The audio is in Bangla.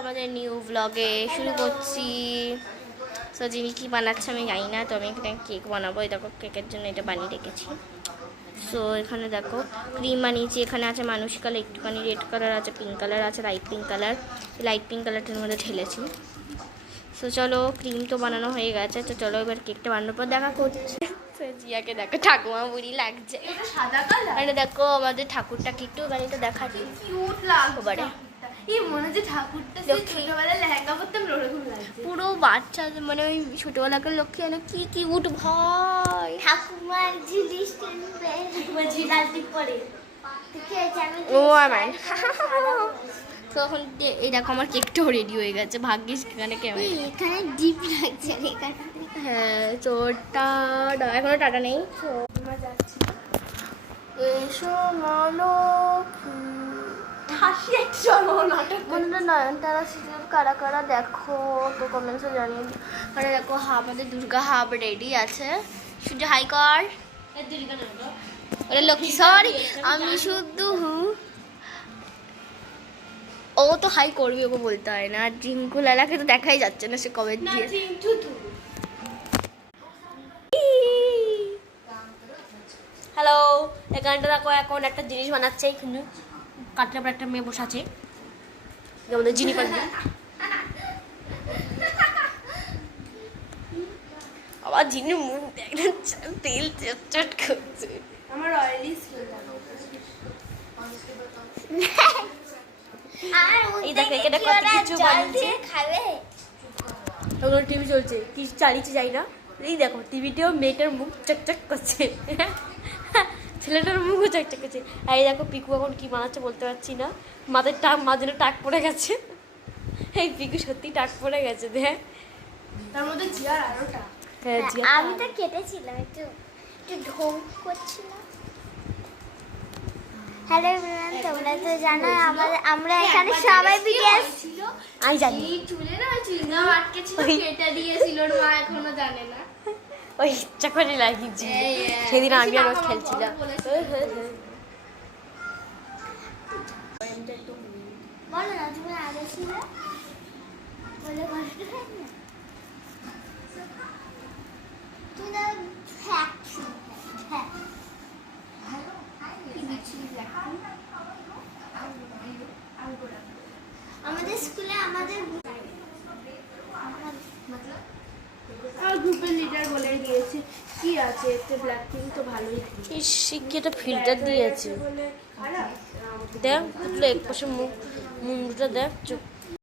আমাদের নিউ ব্লগে শুরু করছি। সো জিমি কী বানাচ্ছে আমি জানি না, তো আমি এখানে কেক বানাবো। এই দেখো কেকের জন্য এটা বানিয়ে রেখেছি। সো এখানে দেখো ক্রিম বানিয়েছি। এখানে আছে মানুষ কালার, একটুখানি রেড কালার আছে, পিঙ্ক কালার আছে, light pink colour. Light pink কালারটার মধ্যে ঢেলেছি। সো চলো, ক্রিম তো বানানো হয়ে গেছে, তো চলো এবার কেকটা বানানোর পর দেখা করছি। জিয়াকে দেখো ঠাকুমা বুড়ি লাগছে। মানে দেখো আমাদের ঠাকুরটাকে একটুখানি তো দেখাচ্ছি, কিউট লাগছে। এই মনে হচ্ছে ঠাকুরটা সেই ছোটবেলায় লেহেঙ্গা পরতাম ওরকম লাগছে। পুরো বাচ্চা, মানে ওই ছোটবেলাকার লক্ষ্মী যেন কি কিউট ভাই। ঠাকুমার জিনিস কিনবে, ঠাকুমার জিনিস পরে ও আমার তো এখন এই দেখো আমার কেকটাও রেডি হয়ে গেছে। ভাগ্যিস এখানে ক্যামেরা, এখানে ডিপ লাগছে এখানে। হ্যাঁ তো টাটা, এখনো টাটা নেই। তো আমরা যাচ্ছি। এসো মানো হাসি একটা চলো নাটক বন্ধুরা, নয়নতারা সিরিয়াল কারা কারা দেখো তো কমেন্টসে জানিয়ে দিও। মানে দেখো আমাদের দুর্গা হাব রেডি আছে। সূর্য হাই কর, ওরে লক্ষ্মী, সরি আমি শুধু ও তো হাই করবি, ওকে বলতে হয় না। আর রিঙ্কু লালাকে তো দেখাই যাচ্ছে না, সে কবে দিয়ে। হ্যালো, এখানটা দেখো এখন একটা জিনিস বানাচ্ছে। এখানে কাঠের উপর একটা মেয়ে বসে আছে, আমাদের জিনি পারবে। আবার জিনির মুখ দেখেন, তেল চটচট করছে। আমার অয়েলি স্কিন। এই দেখো এখানে কত কিছু বানিয়েছে। খাবে ওগুলো টিভি চলছে, কি চালিয়েছে যাই না। এই দেখো টিভিতেও মেয়েটার মুখ চকচক করছে, ছেলেটার মুখও চকচক করছে। আর এই দেখো পিকু এখন কি বানাচ্ছে বলতে পারছি না, মাথায় টাক, মাঝে টাক পড়ে গেছে। এই পিকু সত্যি টাক পড়ে গেছে দেখ। তার মধ্যে জিয়ার আরোটা। হ্যাঁ জিয়া, আমি তো কেটেছিলাম, একটু একটু ঢং করছিলাম। হ্যালো এভরিওয়ান, তোমরা তো জানো আমরা এখানে সবাই বিটিএস আমি জানি। এই চুলে না চুইংগাম আটকে ছিল, কেটে দিয়েছিল ওর মা, এখনো জানে না। ওই ইচ্ছা করে লাগিয়েছি, সেদিন আমি আর ও খেলছিলাম। বলো না তুমি আগে ছিল বলে কষ্ট হয় না। তুই না ফ্যাক্ট আমাদের স্কুলে আমাদের গ্রুপের লিডার বলে দিয়েছে কি আছে এতে ব্ল্যাক পিঙ্ক তো ভালোই। এই শিক্ষিটা ফিল্টার দিয়েছে বলে খারাপ দেখ, এক পাশে মুখ, মুখটা দেখ, চোখ